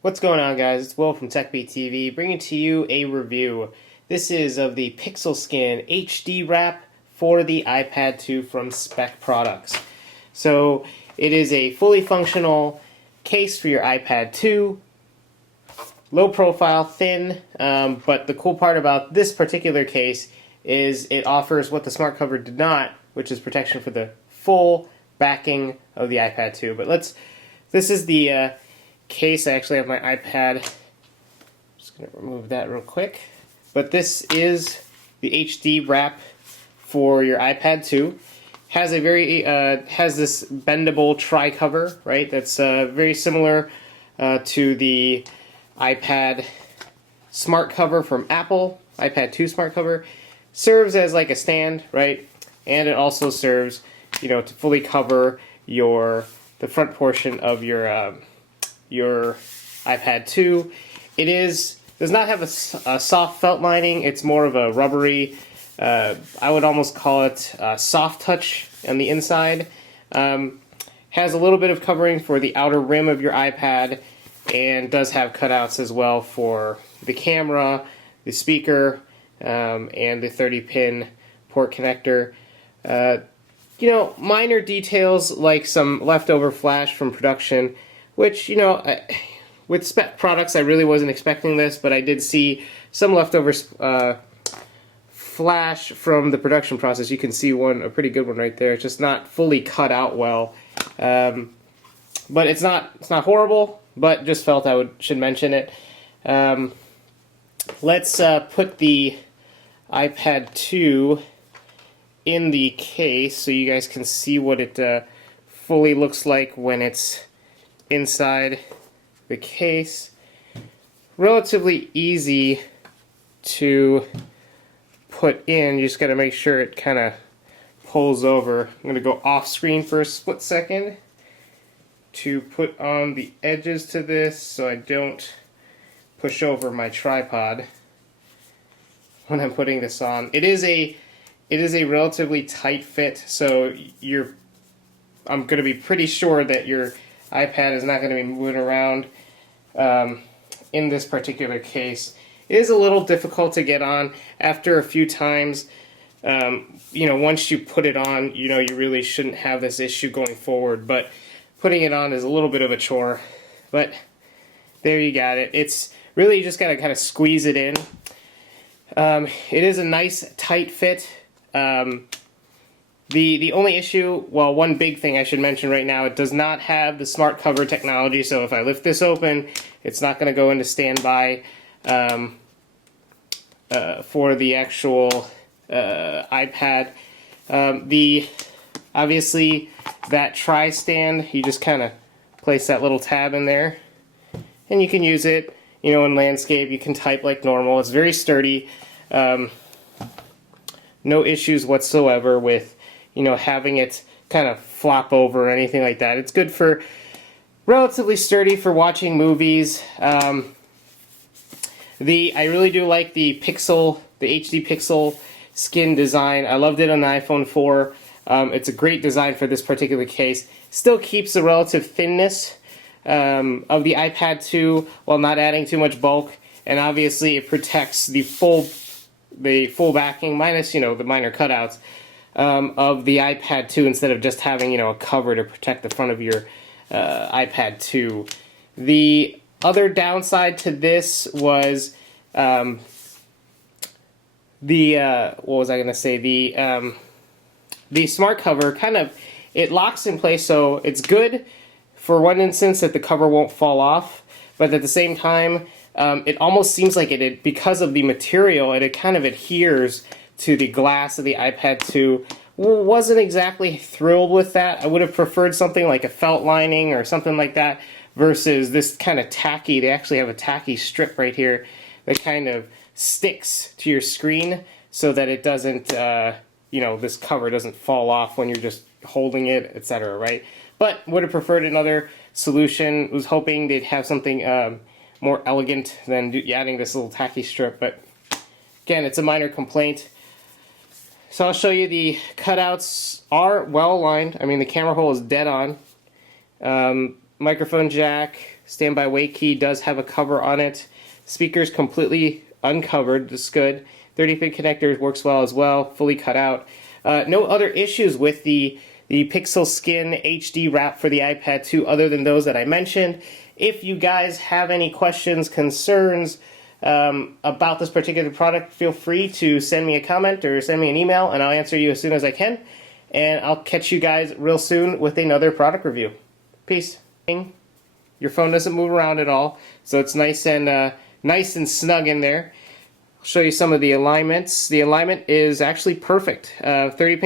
What's going on, guys? It's Will from TekBeatTV bringing to you a review. This is of the PixelSkin HD wrap for the iPad 2 from Speck Products. So it is a fully functional case for your iPad 2, low profile, thin, but the cool part about this particular case is it offers what the smart cover did not, which is protection for the full backing of the iPad 2. But this is the case. I actually have my iPad. Just going to remove that real quick. But this is the HD wrap for your iPad 2. Has a very has this bendable tri cover, right? That's very similar to the iPad smart cover from Apple. iPad 2 smart cover serves as like a stand, right? And it also serves, to fully cover the front portion of your iPad 2. It does not have a soft felt lining. It's more of a rubbery, I would almost call it soft touch on the inside. Has a little bit of covering for the outer rim of your iPad, and does have cutouts as well for the camera, the speaker, and the 30-pin port connector. Minor details like some leftover flash from production, which, with Speck Products, I really wasn't expecting this, but I did see some leftover flash from the production process. You can see a pretty good one right there. It's just not fully cut out well, but it's not horrible. But just felt I should mention it. Let's put the iPad 2 in the case so you guys can see what it fully looks like when it's inside the case. Relatively easy to put in. You just got to make sure it kind of pulls over. I'm going to go off screen for a split second to put on the edges to this so I don't push over my tripod when I'm putting this on. It is a relatively tight fit, so I'm going to be pretty sure that your iPad is not going to be moving around in this particular case. It is a little difficult to get on after a few times. Once you put it on, you really shouldn't have this issue going forward, but putting it on is a little bit of a chore. But there you got it. It's really, you just got to kind of squeeze it in. It is a nice tight fit. The only issue, well, one big thing I should mention right now, it does not have the smart cover technology, so if I lift this open, it's not going to go into standby for the actual iPad. Obviously, that tri-stand, you just kind of place that little tab in there, and you can use it, in landscape. You can type like normal. It's very sturdy. No issues whatsoever with having it kind of flop over or anything like that. It's good for, relatively sturdy for watching movies. I really do like the HD PixelSkin design. I loved it on the iPhone 4. It's a great design for this particular case. Still keeps the relative thinness of the iPad 2 while not adding too much bulk, and obviously it protects the full backing minus the minor cutouts of the iPad 2 instead of just having a cover to protect the front of your iPad 2. The other downside to this was what was I going to say? The smart cover it locks in place, so it's good for one instance that the cover won't fall off, but at the same time it almost seems like because of the material, it kind of adheres to the glass of the iPad 2. Wasn't exactly thrilled with that. I would have preferred something like a felt lining or something like that versus this kind of tacky. They actually have a tacky strip right here that kind of sticks to your screen so that it doesn't, this cover doesn't fall off when you're just holding it, etc., right? But would have preferred another solution. Was hoping they'd have something more elegant than adding this little tacky strip, but again, it's a minor complaint. So I'll show you the cutouts are well aligned. I mean, the camera hole is dead on. Microphone jack, Standby wait key does have a cover on it. Speaker's completely uncovered. That's good. 30-pin connector works well as well. Fully cut out. No other issues with the PixelSkin HD wrap for the iPad 2 other than those that I mentioned. If you guys have any questions, concerns about this particular product, feel free to send me a comment or send me an email, and I'll answer you as soon as I can. And I'll catch you guys real soon with another product review. Peace. Your phone doesn't move around at all, so it's nice and snug in there. I'll show you some of the alignments. The alignment is actually perfect. 30-pin